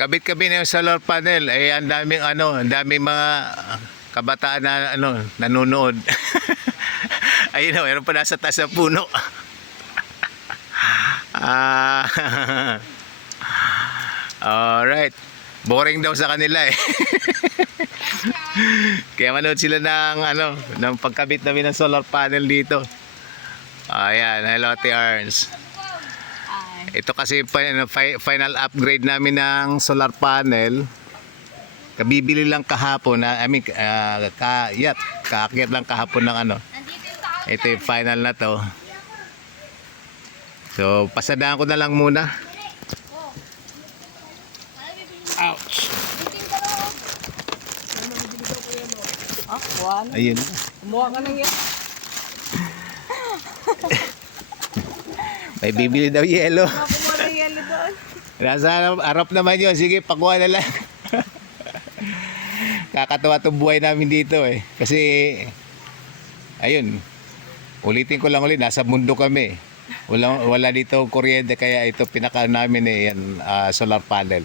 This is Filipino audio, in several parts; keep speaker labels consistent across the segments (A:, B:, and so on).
A: kabit-kabit na yung solar panel, eh ang daming ano, ang daming mga kabataan na ano, nanonood. Ayun na, meron pa nasa taas ng puno. Ah. Alright. Boring daw sa kanila eh. Kaya manood sila ng ano, ng pagkabit namin ng solar panel dito. Ayan, hello Ate Arns. Ito kasi final upgrade namin ng solar panel. Kabibili lang kahapon na I mean ah, ka yat, kaakyat lang kahapon ng ano. Ito yung final na to. So, pasadaan ko na lang muna. Ouch.
B: Ah.
A: Ayun.
B: Kumuha ka na yan.
A: May bibili daw yelo.
B: Kumuha na yellow doon.
A: Nasa harap- naman yun. Sige, pakuha na lang. Kakatawa itong buhay namin dito eh. Kasi, ayun, ulitin ko lang ulit, nasa mundo kami. Wala, wala dito kuryente kaya ito pinaka namin eh, yan, ah, solar panel.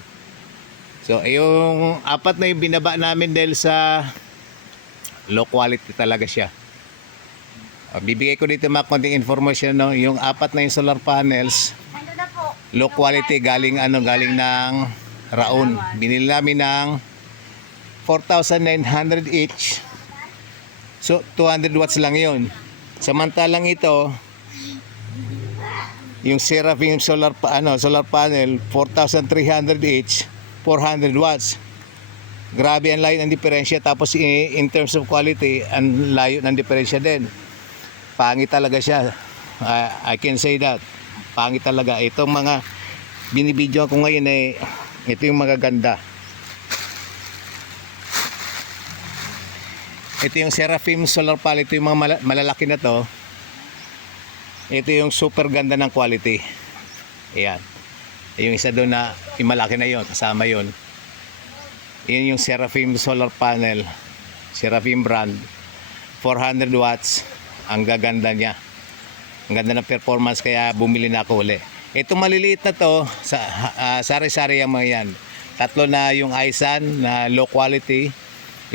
A: So, yung apat na yung binaba namin dahil sa low quality talaga siya. Ah, bibigay ko dito mga konting information no, yung apat na yung solar panels low quality galing ano galing ng Raon. Binili namin ng 4,900 each. So 200 watts lang 'yon. Samantalang ito yung Seraphim solar pa, ano solar panel 4,300 each, 400 watts. Grabe ang layo ng diferensya tapos i- in terms of quality ang layo ng diferensya din. Pangit talaga siya. I- I can say that. Pangit talaga. Itong mga binibidyo ko ngayon eh, ito yung magaganda. Ito yung Seraphim Solar Panel. Ito yung mga mala- malalaki na to. Ito yung super ganda ng quality. Ayan. Yung isa doon na, yung malaki na yon kasama yon Yan yung Seraphim Solar Panel. Seraphim brand. 400 watts. Ang gaganda niya. Ang ganda ng performance kaya bumili na ako uli. Itong maliliit na to, sa, ah, sari-sari yung mga yan. Tatlo na yung Aisan na low quality.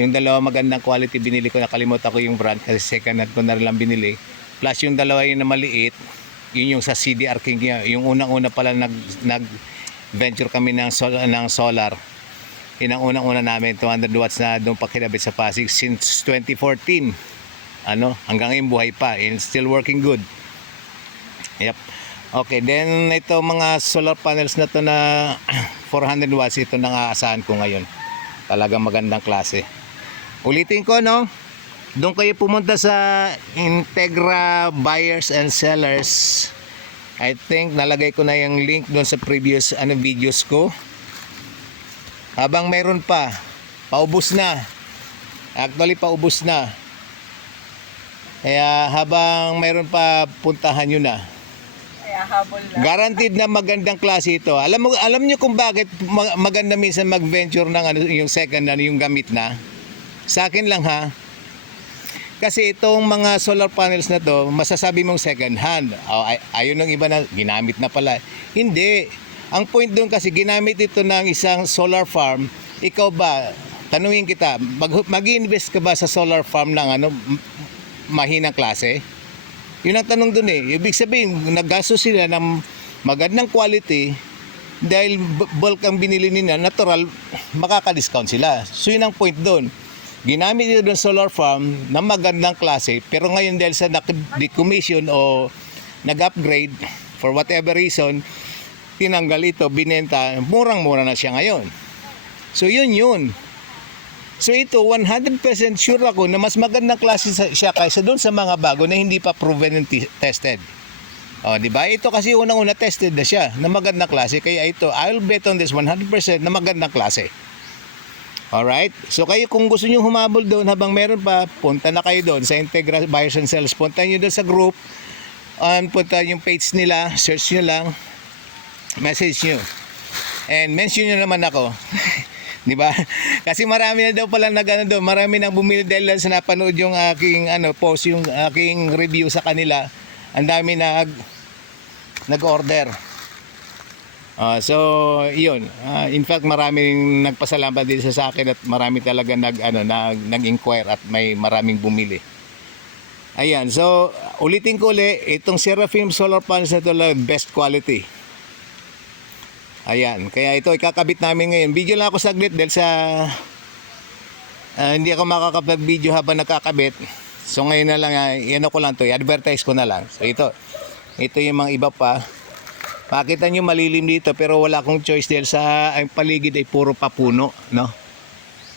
A: Yung dalawa magandang quality binili ko, nakalimutan ko yung brand kasi second hand ko na lang binili. Plus yung dalawa yung na maliit, yun yung sa CDR King niya. Yung unang-una pala nag, nag venture kami ng, sol, ng solar. Yun ang unang-una namin, 200 watts na doon pa kinabit sa Pasig since 2014. Ano, hanggang ngayon buhay pa and still working good. Yep. Okay, then ito mga solar panels na to na 400 watts, ito na nga asahan ko ngayon. Talagang magandang klase. Ulitin ko, no? Doon kayo pumunta sa Integra Buyers and Sellers. I think nalagay ko na yung link doon sa previous ano videos ko. Habang meron pa, paubos na. Actually, paubos na. Kaya habang meron pa, puntahan nyo na.
B: Kaya habol na.
A: Guaranteed na magandang klase ito. Alam mo alam niyo kung bakit ma- maganda minsan mag-venture ng ano yung second ano yung gamit na? Sa akin lang ha. Kasi itong mga solar panels na to, masasabi mong second hand. Oh, ay, ayun ng iba na ginamit na pala. Hindi. Ang point doon kasi ginamit ito ng isang solar farm. Ikaw ba, tanungin kita, mag, mag-invest ka ba sa solar farm ng ano, mahinang klase? Yun ang tanong dun eh. Ibig sabihin, naggasto sila ng magandang quality dahil bulk ang binili nila, natural, makaka-discount sila. So yun ang point doon. Ginamit nila doon solar farm na magandang klase, pero ngayon dahil sa decommission o nag-upgrade, for whatever reason, tinanggal ito, binenta, murang-mura na siya ngayon. So yun yun. So ito, 100% sure ako na mas magandang klase siya kaysa doon sa mga bago na hindi pa proven and tested. O, di ba? Ito kasi unang-una tested na siya na magandang klase. Kaya ito, I'll bet on this 100% na magandang klase. Alright? So kayo kung gusto nyo humabol doon habang meron pa, punta na kayo doon sa Integra Buyers and Sales. Punta nyo doon sa group. Um, punta yung page nila. Search nyo lang. Message nyo. And mention nyo naman ako. Di ba? Kasi marami na daw pala nag ano doon, marami nang bumili dahil lang sa napanood yung aking ano post, yung aking review sa kanila. Ang dami nag nag-order. Ah, so, yun. Ah, in fact, maraming nagpasalamat din sa akin at marami talaga nag, ano, nag, nag-inquire at may maraming bumili. Ayan, so ulitin ko ulit, itong Seraphim solar panels na ito lang best quality. Ayan, kaya ito ikakabit namin ngayon. Video lang ako saglit dahil sa ah, hindi ako makakapag-video habang nakakabit. So ngayon na lang, uh, ano ko lang to, i-advertise ko na lang. So ito, ito yung mga iba pa. Makita nyo malilim dito pero wala akong choice dahil sa ang paligid ay puro papuno, no?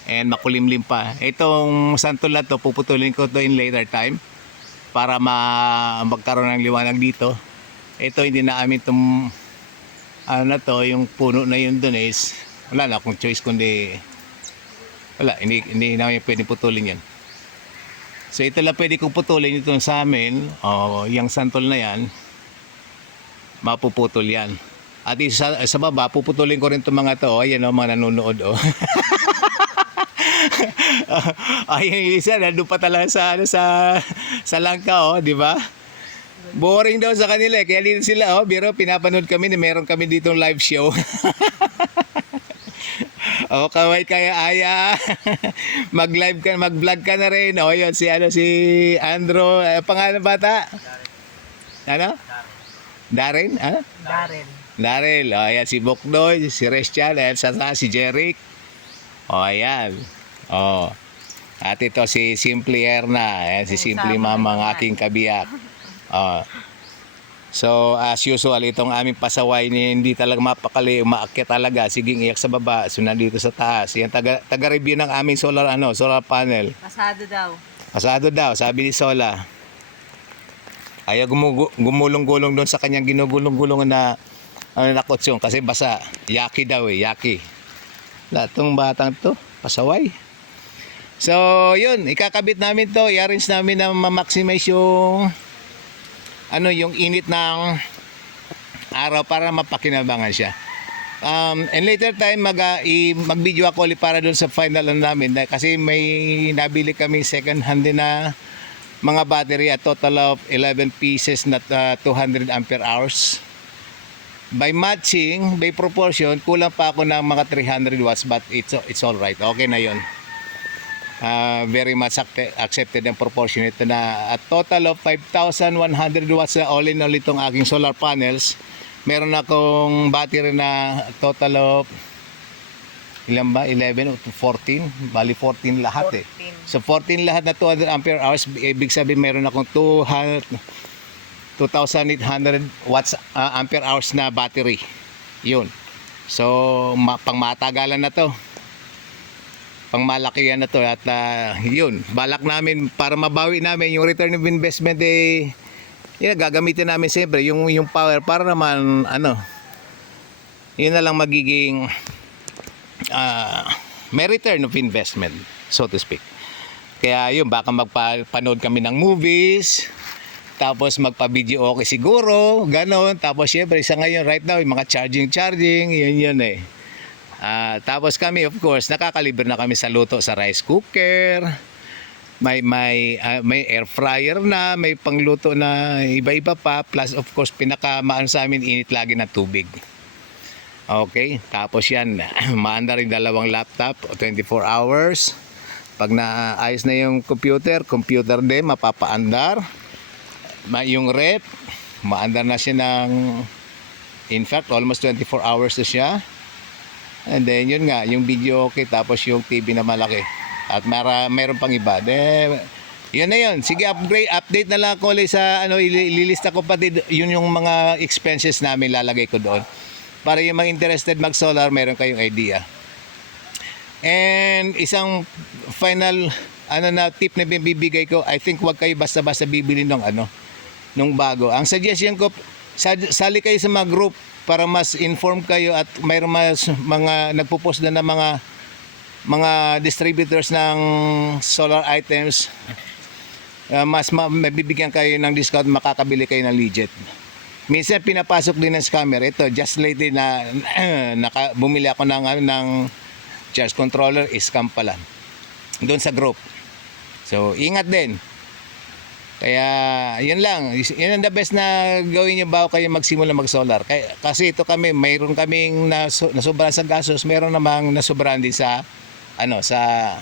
A: And makulimlim pa. Itong santol na to, puputulin ko to in later time para ma magkaroon ng liwanag dito. Ito hindi na amin itong ano na to, yung puno na yun dun is wala na akong choice kundi wala, hindi, hindi namin pwedeng putulin yan. So ito lang pwede kong putulin ito sa amin, o yung santol na yan, mapuputol yan. At isa, sa baba, puputulin ko rin itong mga to, oh, ayan o, mga nanonood o. Ay, yung isa, nandun pa talaga sa, ano, sa, sa langka, oh, di ba? Boring daw sa kanila, eh. kaya dito sila, oh, biro, pinapanood kami, na meron kami ditong live show. oh, kaway kaya aya. Mag-live ka, mag-vlog ka na rin. Oh, yun, si, ano, si Andrew, eh, pangalan bata? Ano? Darren? Ano?
B: Darren.
A: Daryl, o ayan si Boknoy, si Restian, ayan sa si Jeric. O ayan. O. At ito si Simply Erna, ayan si Simply Mama, ang aking kabiyak. O. So as usual, itong aming pasaway ni hindi talaga mapakali, umaakyat talaga, siging iyak sa baba, so nandito sa taas. Yan taga, taga-review ng aming solar ano, solar panel.
B: Pasado daw.
A: Pasado daw, sabi ni Sola. Ayaw gumugu- gumulong-gulong doon sa kanyang ginugulong-gulong na ano na kutsyon kasi basa. Yaki daw eh, yaki. Lahat tong batang to, pasaway. So, yun, ikakabit namin to, i-arrange namin na ma-maximize yung ano, yung init ng araw para mapakinabangan siya. Um, and later time mag ah, i, mag-video ako ulit para doon sa final ano namin kasi may nabili kami second hand din na mga battery at total of 11 pieces na ah, 200 ampere hours. By matching, by proportion, kulang pa ako ng mga 300 watts but it's it's all right. Okay na 'yon. Ah, very much accepted ang proportion ito na at total of 5,100 watts na all in all itong aking solar panels. Meron akong battery na total of ilan ba? 11 o 14? Bali 14 lahat eh.
B: 14.
A: So 14 lahat na 200 ampere hours, ibig sabihin meron akong 200 2,800 watts ah, ampere hours na battery. Yun. So ma- pangmatagalan na to. Pangmalakihan na to at ah, yun, balak namin para mabawi namin yung return of investment eh yun, gagamitin namin siyempre yung yung power para naman ano yun na lang magiging ah, may return of investment so to speak. Kaya yun, baka magpanood kami ng movies, tapos magpa-video okay siguro, ganon. Tapos syempre sa ngayon right now, yung mga charging-charging, yun yun eh. Ah, tapos kami of course, nakakalibre na kami sa luto sa rice cooker. May may ah, may air fryer na, may pangluto na iba-iba pa plus of course pinakamaan sa amin init lagi ng tubig. Okay, tapos yan, maanda rin dalawang laptop, 24 hours. Pag naayos na yung computer, computer din, mapapaandar. Ma yung rep, maandar na siya ng, in fact, almost 24 hours na siya. And then, yun nga, yung video okay, tapos yung TV na malaki. At mara, meron pang iba. De, yun na yun. Sige, upgrade, update na lang ako ulit sa, ano, ili- ililista ko pati, yun yung mga expenses namin lalagay ko doon. Para yung mga interested mag-solar, meron kayong idea. And isang final ano na tip na bibigay ko, I think wag kayo basta-basta bibili ng ano nung bago. Ang suggestion ko, sa- sali kayo sa mga group para mas inform kayo at mayroon mas mga nagpo-post na ng mga mga distributors ng solar items. Uh, mas ma- mabibigyan kayo ng discount, makakabili kayo ng legit. Minsan pinapasok din ng scammer. Ito, just lately na naka, bumili ako ng, ano, ng charge controller, scam pala. Doon sa group. So, ingat din. Kaya, yun lang. Yun ang the best na gawin nyo bago kayo magsimula mag-solar. Kasi ito kami, mayroon kaming naso, nasobrahan sa gastos, mayroon namang nasobrahan din sa, ano, sa,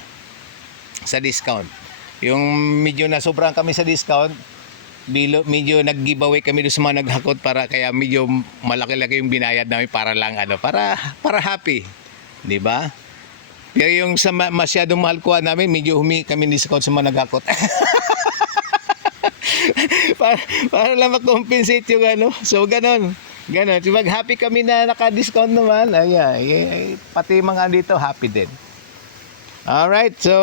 A: sa discount. Yung medyo nasobrahan kami sa discount, bilo, medyo nag-giveaway kami doon sa mga naghakot para kaya medyo malaki-laki yung binayad namin para lang ano, para para happy. 'Di ba? Pero yung sa ma- masyadong mahal kuha namin, medyo humi kami discount sa mga naghakot. para, para lang makompensate yung ano. So, ganon. Ganon. Mag happy kami na naka-discount naman. Ay, ay, pati mga dito, happy din. Alright, so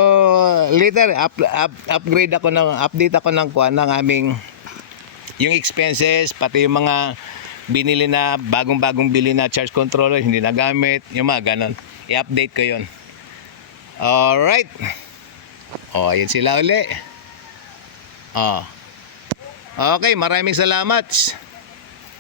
A: later up, up, upgrade ako ng update ako ng kuan ng aming yung expenses pati yung mga binili na bagong-bagong bili na charge controller hindi nagamit, yung mga ganon. I-update ko 'yon. Alright. Oh, ayan sila uli. Oh. Okay, maraming salamat.